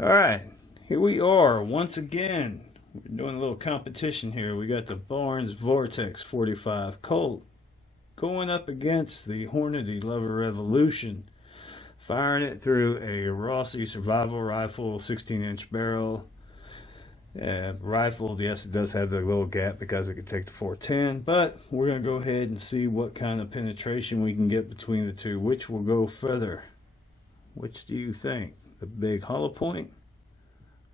Alright, here we are once again. We're doing a little competition here. We got the Barnes vor-tx 45 COLT going up against the HORNADY Lover Revolution. Firing it through a Rossi survival rifle, 16-inch barrel. Rifle, yes, it does have the little gap because it can take the 410, but we're going to go ahead and see what kind of penetration we can get between the two. Which will go further? Which do you think? The big hollow point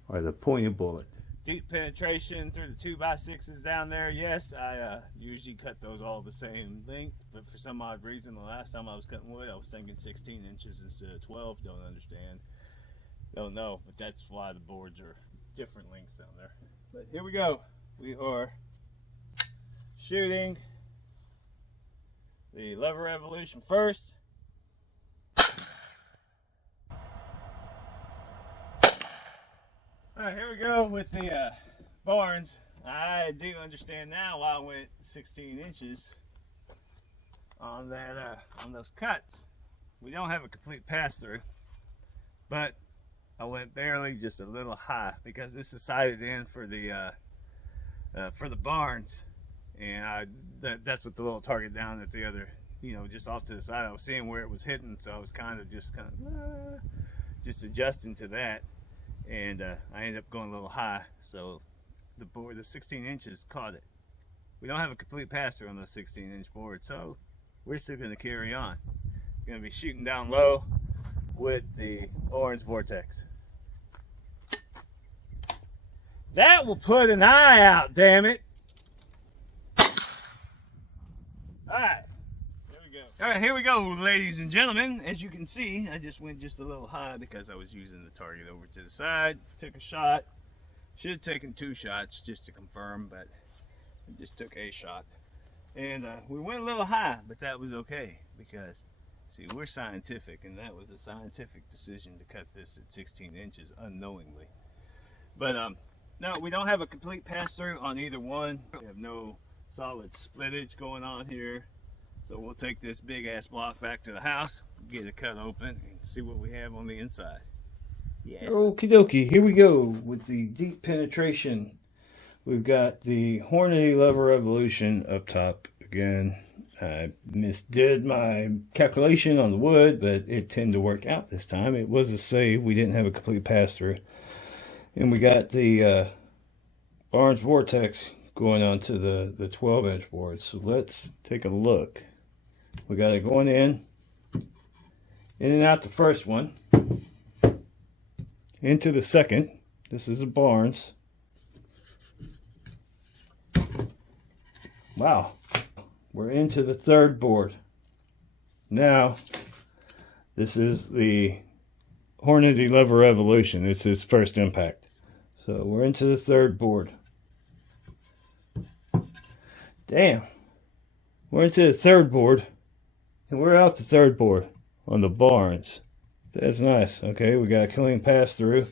or the pointed bullet? Deep penetration through the 2x6s down there. Yes, I usually cut those all the same length, but for some odd reason, the last time I was cutting wood, I was thinking 16 inches instead of 12. Don't understand. Don't know, but that's why the boards are different lengths down there. But here we go. We are shooting the Lover Revolution first. Alright, here we go with the Barnes. I do understand now why I went 16 inches on that on those cuts. We don't have a complete pass-through, but I went barely just a little high because this is sighted in for the Barnes, and that's with the little target down at the other, just off to the side. I was seeing where it was hitting, so I was kind of just adjusting to that. And I ended up going a little high, so the 16 inches caught it. We don't have a complete pass-through on those 16-inch boards, so we're still going to carry on. We're going to be shooting down low with the Barnes vor-tx. That will put an eye out, damn it! Alright. Alright, here we go, ladies and gentlemen. As you can see, I just went just a little high because I was using the target over to the side. Took a shot. Should have taken 2 shots just to confirm, but I just took a shot. And we went a little high, but that was okay because, see, we're scientific, and that was a scientific decision to cut this at 16 inches unknowingly. But no, we don't have a complete pass-through on either one. We have no solid splittage going on here. So we'll take this big ass block back to the house, get it cut open, and see what we have on the inside. Yeah. Okie dokie, here we go with the deep penetration. We've got the HORNADY Lover Revolution up top again. I misdid my calculation on the wood, but it tended to work out this time. It was a save. We didn't have a complete pass-through. And we got the Barnes vor-tx going on to the 12-inch board. So let's take a look. We got it going in and out the first one, into the second. This is a Barnes. Wow, we're into the third board. Now, this is the HORNADY Lover Revolution. It's its first impact. So we're into the third board. Damn, we're into the third board. And we're out the third board on the Barnes. That's nice. Okay, we got a clean pass through.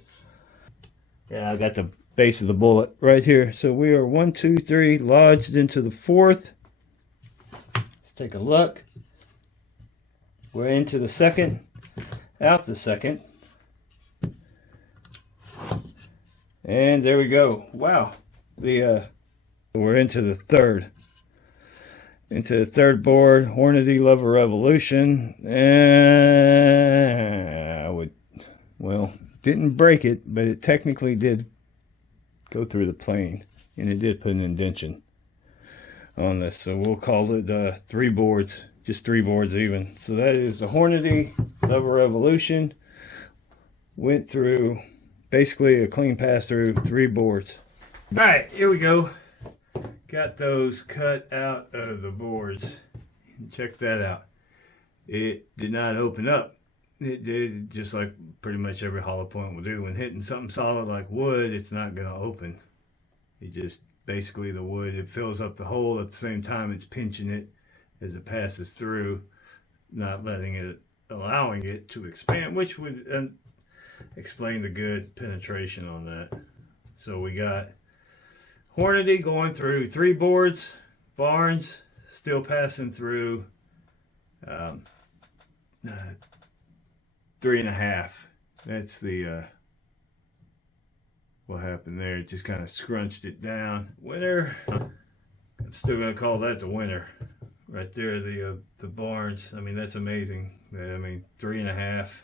Yeah, I got the base of the bullet right here. So we are 1, 2, 3 lodged into the fourth. Let's take a look. We're into the second, out the second. And there we go. Wow. We're into the third. Into the third board, HORNADY Lover Revolution, and didn't break it, but it technically did go through the plane, and it did put an indentation on this, so we'll call it 3 boards, just 3 boards even. So that is the HORNADY Lover Revolution. Went through basically a clean pass through 3 boards. All right, here we go. Got those cut out of the boards. Check that out. It did not open up. It did just like pretty much every hollow point will do. When hitting something solid like wood, it's not going to open. It just basically the wood, it fills up the hole at the same time it's pinching it as it passes through, not letting it, allowing it to expand, which would explain the good penetration on that. So we got HORNADY going through 3 boards, Barnes still passing through 3.5. That's the what happened there. It just kind of scrunched it down. Winner. I'm still gonna call that the winner. Right there, the Barnes. I mean, that's amazing. I mean, 3.5.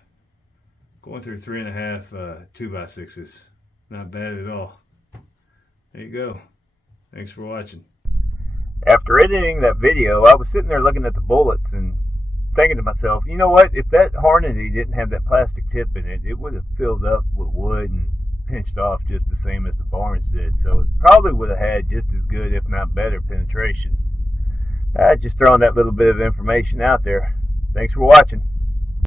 Going through 3.5 2x6s. Not bad at all. There you go. Thanks for watching. After editing that video, I was sitting there looking at the bullets and thinking to myself, you know what? If that Hornady didn't have that plastic tip in it, it would have filled up with wood and pinched off just the same as the Barnes did. So it probably would have had just as good, if not better, penetration. Just throwing that little bit of information out there. Thanks for watching.